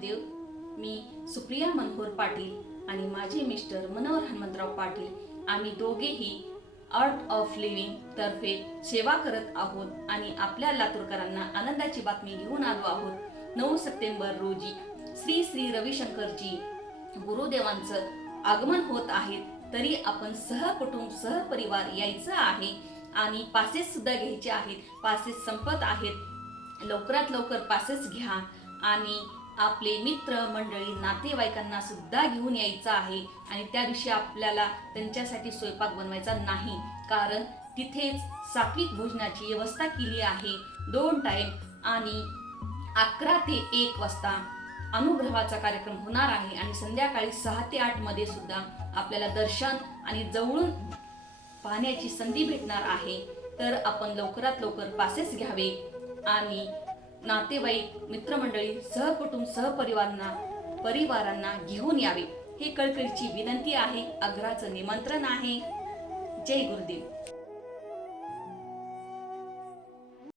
गुरुदेव. मी सुप्रिया मनोहर पाटील आणि माझे मिस्टर मनोहर हनुमंतराव पाटील आम्ही दोघेही आर्ट ऑफ लिव्हिंग तर्फे सेवा करत आहोत आणि आपल्या लातूरकरांना आनंदाची बातमी घेऊन आलो आहोत। 9 सप्टेंबर रोजी श्री श्री रविशंकरजी गुरुदेवांचं आगमन होत आहे, तरी आपण सहकुटुंब सहपरिवार यायचं आहे आणि पासेस सुद्धा घ्यायचे आहेत। पासेस संपत आहेत, लवकरात लवकर पासेस घ्या आणि आपले मित्र मंडळी नातेवाईकांना सुद्धा घेऊन यायचं आहे। आणि त्या दिवशी आपल्याला त्यांच्यासाठी स्वयंपाक बनवायचा नाही, कारण तिथेच सात्विक भोजनाची व्यवस्था केली आहे। 2 टाइम आणि 11 ते 1 वाजता अनुग्रहाचा कार्यक्रम होणार आहे आणि संध्याकाळी 6 ते 8 मध्ये सुद्धा आपल्याला दर्शन आणि जवळून पाहण्याची संधी भेटणार आहे। तर आपण लवकरात लवकर पासेस घ्यावे आणि नातेवाईक मित्रमंडळी सहकुटुंब परिवारांना घेऊन यावे, हे कळकळीची विनंती आहे, आग्रहाचं निमंत्रण आहे। जय गुरुदेव।